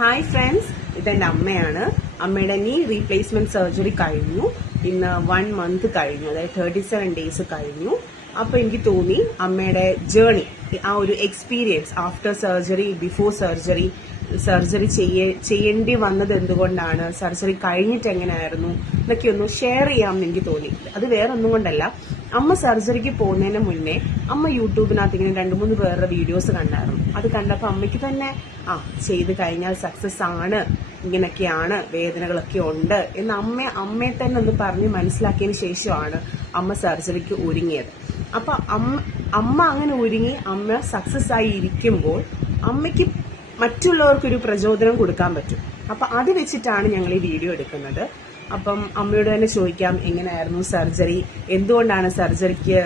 Hi friends, ഇതെന്റെ അമ്മയാണ്. അമ്മയുടെ നീ റീപ്ലേസ്മെന്റ് സർജറി കഴിഞ്ഞു. ഇന്ന് 1 month കഴിഞ്ഞു, അതായത് 37 days കഴിഞ്ഞു. അപ്പൊ എനിക്ക് തോന്നി അമ്മയുടെ ജേർണി, ആ ഒരു experience after surgery, before surgery, surgery ചെയ്യേണ്ടി വന്നത് എന്തുകൊണ്ടാണ്, സർജറി കഴിഞ്ഞിട്ട് എങ്ങനെയായിരുന്നു എന്നൊക്കെ ഒന്ന് ഷെയർ ചെയ്യാമെന്ന് എനിക്ക് തോന്നി. അത് വേറെ ഒന്നും കൊണ്ടല്ല, അമ്മ സർജറിക്ക് പോകുന്നതിന് മുന്നേ അമ്മ യൂട്യൂബിനകത്ത് ഇങ്ങനെ 2-3 പേരുടെ വീഡിയോസ് കണ്ടായിരുന്നു. അത് കണ്ടപ്പോൾ അമ്മയ്ക്ക് തന്നെ ചെയ്ത് കഴിഞ്ഞാൽ സക്സസ് ആണ്, ഇങ്ങനെയൊക്കെയാണ്, വേദനകളൊക്കെ ഉണ്ട് എന്ന് അമ്മയെ തന്നെ ഒന്ന് പറഞ്ഞ് മനസ്സിലാക്കിയതിന് ശേഷമാണ് അമ്മ സർജറിക്ക് ഒരുങ്ങിയത്. അപ്പൊ അമ്മ അങ്ങനെ ഒരുങ്ങി അമ്മ സക്സസ് ആയി ഇരിക്കുമ്പോൾ അമ്മയ്ക്ക് മറ്റുള്ളവർക്കൊരു പ്രചോദനം കൊടുക്കാൻ പറ്റും. അപ്പൊ അത് വെച്ചിട്ടാണ് ഞങ്ങൾ ഈ വീഡിയോ എടുക്കുന്നത്. അപ്പം അമ്മയോട് തന്നെ ചോദിക്കാം, എങ്ങനെയായിരുന്നു സർജറി, എന്തുകൊണ്ടാണ് സർജറിക്ക്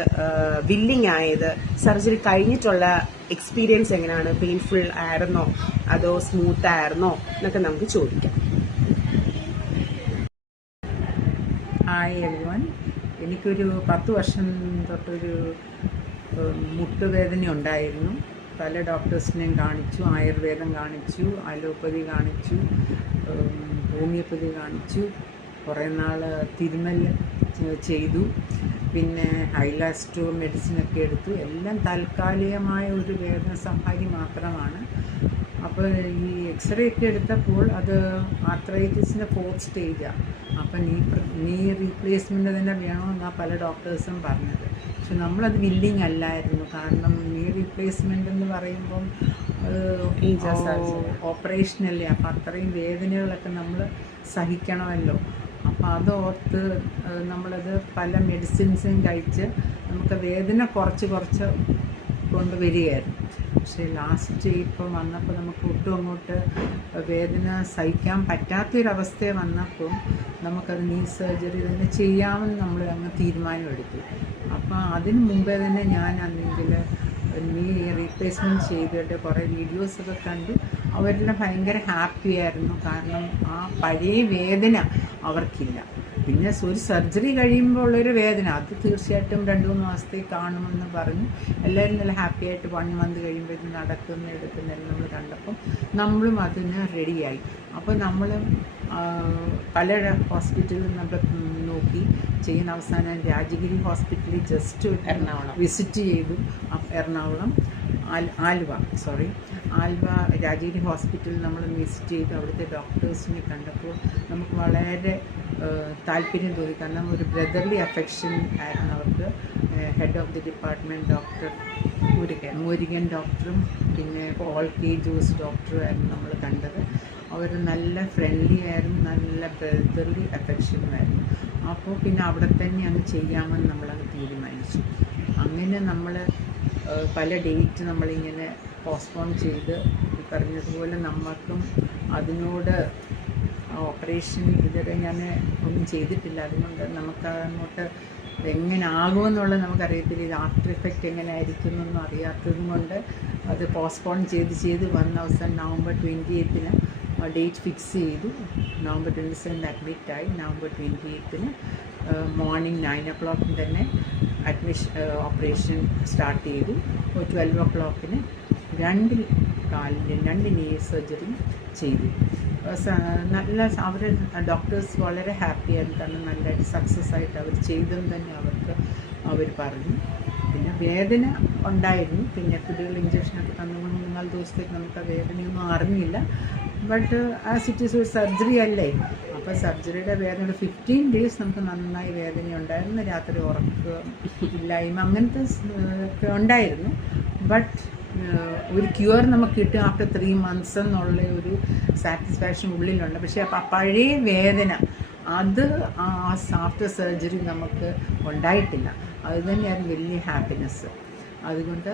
വില്ലിങ് ആയത്, സർജറി കഴിഞ്ഞിട്ടുള്ള എക്സ്പീരിയൻസ് എങ്ങനെയാണ്, പെയിൻഫുൾ ആയിരുന്നോ അതോ സ്മൂത്ത് ആയിരുന്നോ എന്നൊക്കെ നമുക്ക് ചോദിക്കാം. Hi everyone. എനിക്കൊരു 10 വർഷം തൊട്ടൊരു മുട്ടുവേദന ഉണ്ടായിരുന്നു. പല ഡോക്ടേഴ്സിനെയും കാണിച്ചു, ആയുർവേദം കാണിച്ചു, അലോപ്പതി കാണിച്ചു, ഹോമിയോപ്പതി കാണിച്ചു, കുറേ നാൾ തിരുമൽ ചെയ്തു, പിന്നെ ഹൈലാസ്റ്റോ മെഡിസിനൊക്കെ എടുത്തു. എല്ലാം താൽക്കാലികമായ ഒരു വേദന സംഹാരി മാത്രമാണ്. അപ്പോൾ ഈ എക്സ്റേ ഒക്കെ എടുത്തപ്പോൾ അത് ആർത്രൈറ്റിസിൻ്റെ 4th സ്റ്റേജാണ്. അപ്പം നീ റീപ്ലേസ്മെൻറ്റ് തന്നെ വേണമെന്നാണ് പല ഡോക്ടേഴ്സും പറഞ്ഞത്. പക്ഷെ നമ്മളത് വില്ലിങ് അല്ലായിരുന്നു. കാരണം നീ റീപ്ലേസ്മെൻ്റ് എന്ന് പറയുമ്പം ഓപ്പറേഷനല്ലേ, അപ്പം അത്രയും വേദനകളൊക്കെ നമ്മൾ സഹിക്കണമല്ലോ. അപ്പോൾ അതോർത്ത് നമ്മളത് പല മെഡിസിൻസും കഴിച്ച് നമുക്ക് വേദന കുറച്ച് കൊണ്ടുവരികയായിരുന്നു. പക്ഷേ ലാസ്റ്റ് ഇപ്പം വന്നപ്പോൾ നമുക്ക് ഒട്ടും അങ്ങോട്ട് വേദന സഹിക്കാൻ പറ്റാത്തൊരവസ്ഥ വന്നപ്പോൾ നമുക്കത് നീ സർജറി തന്നെ ചെയ്യാമെന്ന് നമ്മൾ അങ്ങ് തീരുമാനമെടുത്തു. അപ്പോൾ അതിന് മുമ്പേ തന്നെ ഞാൻ അന്നെങ്കിൽ നീ റീപ്ലേസ്മെൻറ്റ് ചെയ്തിട്ട് കുറേ വീഡിയോസൊക്കെ കണ്ടു. അവരെല്ലാം ഭയങ്കര ഹാപ്പി ആയിരുന്നു. കാരണം ആ പഴയ വേദന അവർക്കില്ല. പിന്നെ ഒരു സർജറി കഴിയുമ്പോൾ ഉള്ളൊരു വേദന അത് തീർച്ചയായിട്ടും 2-3 മാസത്തേക്ക് കാണുമെന്ന് പറഞ്ഞു. എല്ലാവരും നല്ല ഹാപ്പി ആയിട്ട് 1 month കഴിയുമ്പോഴത്തേക്കും എടുക്കുന്നെല്ലാം നമ്മൾ കണ്ടപ്പം നമ്മളും അതിന് റെഡിയായി. അപ്പോൾ നമ്മൾ പല ഹോസ്പിറ്റലിൽ നമ്മൾ നോക്കി ചെയ്യുന്ന അവസാനം രാജഗിരി ഹോസ്പിറ്റലിൽ ജസ്റ്റ് എറണാകുളം വിസിറ്റ് ചെയ്തു. എറണാകുളം ആൽവ രാജഗിരി ഹോസ്പിറ്റലിൽ നമ്മൾ വിസിറ്റ് ചെയ്തു. അവിടുത്തെ ഡോക്ടേഴ്സിനെ കണ്ടപ്പോൾ നമുക്ക് വളരെ താല്പര്യം തോന്നി. കാരണം ഒരു ബ്രദർലി അഫെക്ഷൻ ആയിരുന്നു അവർക്ക്. Head of the department doctor Murugan ഡോക്ടറും പിന്നെ ഓൾ കെ ജോസ് ഡോക്ടറും ആയിരുന്നു നമ്മൾ കണ്ടത്. അവർ നല്ല ഫ്രണ്ട്ലി ആയിരുന്നു, നല്ല ബ്രദർലി അഫെക്ഷനുമായിരുന്നു. അപ്പോൾ പിന്നെ അവിടെ തന്നെ അങ്ങ് ചെയ്യാമെന്ന് നമ്മളങ്ങ് തീരുമാനിച്ചു. അങ്ങനെ നമ്മൾ പല ഡേറ്റ് നമ്മളിങ്ങനെ പോസ്റ്റ്പോൺ ചെയ്ത്, പറഞ്ഞതുപോലെ നമുക്കും അതിനോട് ഓപ്പറേഷൻ ഇതുവരെ ഞാൻ ഒന്നും ചെയ്തിട്ടില്ല. അതുകൊണ്ട് നമുക്ക് അങ്ങോട്ട് എങ്ങനെ ആകുമെന്നുള്ളത് നമുക്കറിയത്തില്ല. ഇത് ആഫ്റ്റർ എഫക്റ്റ് എങ്ങനെ ആയിരിക്കും എന്നൊന്നും അറിയാത്തതും കൊണ്ട് അത് പോസ്റ്റ്പോൺ ചെയ്ത് വന്ന അവസാനം November 28 ഡേറ്റ് ഫിക്സ് ചെയ്തു. November 27 അഡ്മിറ്റായി. November 28 മോർണിംഗ് 9 o'clock തന്നെ ഓപ്പറേഷൻ സ്റ്റാർട്ട് ചെയ്തു. 12 o'clock 2 കാലിൻ്റെ 2 knee സർജറി ചെയ്തു. നല്ല അവർ ഡോക്ടേഴ്സ് വളരെ ഹാപ്പിയായിരുന്നു. കാരണം നല്ലതായിട്ട് സക്സസ് ആയിട്ട് അവർ ചെയ്തെന്ന് തന്നെ അവർ പറഞ്ഞു. പിന്നെ വേദന ഉണ്ടായിരുന്നു. പിന്നെ കുട്ടികൾ ഇഞ്ചക്ഷനൊക്കെ തന്നുകൊണ്ട് 3-4 ദിവസത്തേക്ക് നമുക്ക് ആ വേദനയൊന്നും അറിഞ്ഞില്ല. ബട്ട് ആസ് ഇറ്റ് ഈസ് ഒരു സർജറി അല്ലേ, അപ്പോൾ സർജറിയുടെ വേദന 15 days നമുക്ക് നന്നായി വേദന ഉണ്ടായിരുന്നു. രാത്രി ഉറക്കമില്ലായ്മ അങ്ങനത്തെ ഒക്കെ ഉണ്ടായിരുന്നു. ബട്ട് ഒരു ക്യൂർ നമുക്ക് കിട്ടും ആഫ്റ്റർ 3 months എന്നുള്ള ഒരു സാറ്റിസ്ഫാക്ഷൻ ഉള്ളിലുണ്ട്. പക്ഷേ അപ്പം പഴയ വേദന അത് ആഫ്റ്റർ സർജറി നമുക്ക് ഉണ്ടായിട്ടില്ല. അത് തന്നെയായിരുന്നു വലിയ ഹാപ്പിനെസ്. അതുകൊണ്ട്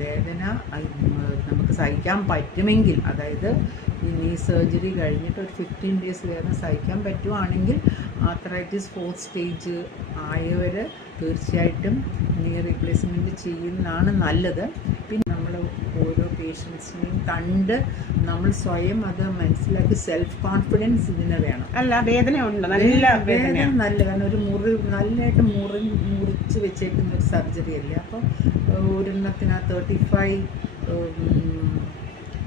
വേദന നമുക്ക് സഹിക്കാൻ പറ്റുമെങ്കിൽ, അതായത് ഈ സർജറി കഴിഞ്ഞിട്ട് ഒരു 15 days വേദന സഹിക്കാൻ പറ്റുവാണെങ്കിൽ ആർത്രൈറ്റിസ് 4th സ്റ്റേജ് ആയവർ തീർച്ചയായിട്ടും നീ റീപ്ലേസ്മെൻറ്റ് ചെയ്യുന്നതാണ് നല്ലത്. പിന്നെ നമ്മൾ ഓരോ പേഷ്യൻസിനെയും കണ്ട് നമ്മൾ സ്വയം അത് മനസ്സിലാക്കി സെൽഫ് കോൺഫിഡൻസ് ഇതിന് വേണം. അല്ല, വേദനയുണ്ട്, നല്ല വേദന നല്ല. കാരണം ഒരു നല്ലതായിട്ട് മുറിച്ച് വെച്ചേക്കുന്ന ഒരു സർജറി അല്ലേ. അപ്പോൾ ഒരെണ്ണത്തിന് 35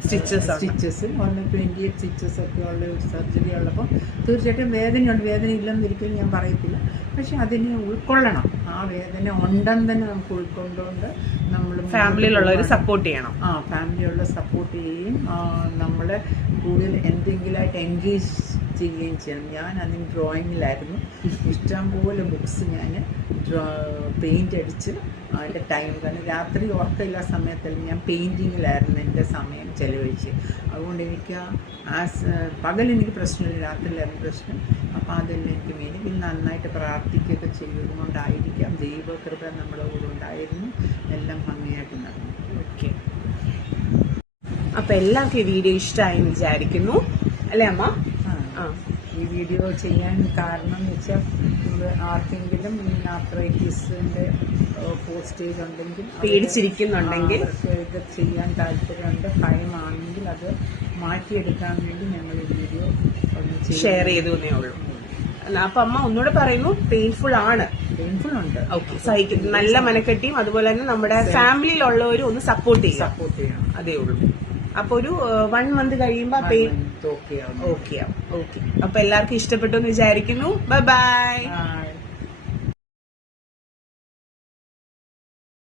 സ്റ്റിച്ചസ് സ്റ്റിച്ചസ് 128 സ്റ്റിച്ചസ് ഒക്കെ ഉള്ള ഒരു സർജറി ഉള്ളപ്പോൾ തീർച്ചയായിട്ടും വേദനയുണ്ട്. വേദന ഇല്ലെന്ന് ഒരിക്കലും ഞാൻ പറയത്തില്ല. പക്ഷെ അതിനെ ഉൾക്കൊള്ളണം. ആ വേദന ഉണ്ടെന്ന് തന്നെ നമുക്ക് ഉൾക്കൊണ്ടുകൊണ്ട് നമ്മൾ ഫാമിലിയിലുള്ളവർ സപ്പോർട്ട് ചെയ്യണം. ഫാമിലിയുള്ള സപ്പോർട്ട് ചെയ്യുകയും നമ്മളെ കൂടുതൽ എന്തെങ്കിലുമായിട്ട് എൻഗേജ് ചെയ്യുകയും ചെയ്യണം. ഞാൻ അതിന് ഡ്രോയിങ്ങിലായിരുന്നു. ഇഷ്ടംപോലെ ബുക്സ് ഞാൻ പെയിൻ്റ് അടിച്ച് അതിൻ്റെ ടൈം, കാരണം രാത്രി ഉറക്കമില്ല സമയത്തല്ല ഞാൻ പെയിൻറ്റിങ്ങിലായിരുന്നു എൻ്റെ സമയം ചെലവഴിച്ച്. അതുകൊണ്ട് എനിക്ക് പകലെനിക്ക് പ്രശ്നമില്ല, രാത്രിയിലായിരുന്നു പ്രശ്നം. അപ്പോൾ അതെല്ലാം എനിക്ക് മെയിൻ. പിന്നെ നന്നായിട്ട് പ്രാർത്ഥിക്കുകയൊക്കെ ചെയ്യുന്നതുകൊണ്ടായിരിക്കാം ദൈവകൃപ നമ്മുടെ കൂടെ ഉണ്ടായിരുന്നു. എല്ലാം ഭംഗിയായിട്ട് നടന്നു. ഓക്കെ, അപ്പൊ എല്ലാവർക്കും ഈ വീഡിയോ ഇഷ്ടമായി വിചാരിക്കുന്നു, അല്ലേ അമ്മ? ഈ വീഡിയോ ചെയ്യാൻ കാരണം എന്ന് വെച്ചാൽ ആർക്കെങ്കിലും ഈ ആർത്രൈറ്റിസിൻ്റെ 4 സ്റ്റേജ് ഉണ്ടെങ്കിൽ, പേടിച്ചിരിക്കുന്നുണ്ടെങ്കിൽ, ഇത് ചെയ്യാൻ താല്പര്യമുണ്ട്, ഭയമാണെങ്കിൽ അത് മാറ്റിയെടുക്കാൻ വേണ്ടി ഞങ്ങൾ ഈ വീഡിയോ ഷെയർ ചെയ്തു എന്നേ ഉള്ളൂ. അപ്പൊ അമ്മ ഒന്നുകൂടെ പറയുന്നു, പെയിൻഫുൾ ആണ്, പെയിൻഫുൾ ഉണ്ട്. ഓക്കെ, സഹിക്കും. നല്ല മനക്കെട്ടിയും അതുപോലെ തന്നെ നമ്മുടെ ഫാമിലിയിലുള്ളവരും ഒന്ന് സപ്പോർട്ട് ചെയ്യണം, അതേ ഉള്ളൂ. അപ്പൊ ഒരു 1 മന്ത് കഴിയുമ്പോ പെയിൻ ഓക്കെ. അപ്പൊ എല്ലാവർക്കും ഇഷ്ടപ്പെട്ടു എന്ന് വിചാരിക്കുന്നു. Bye bye.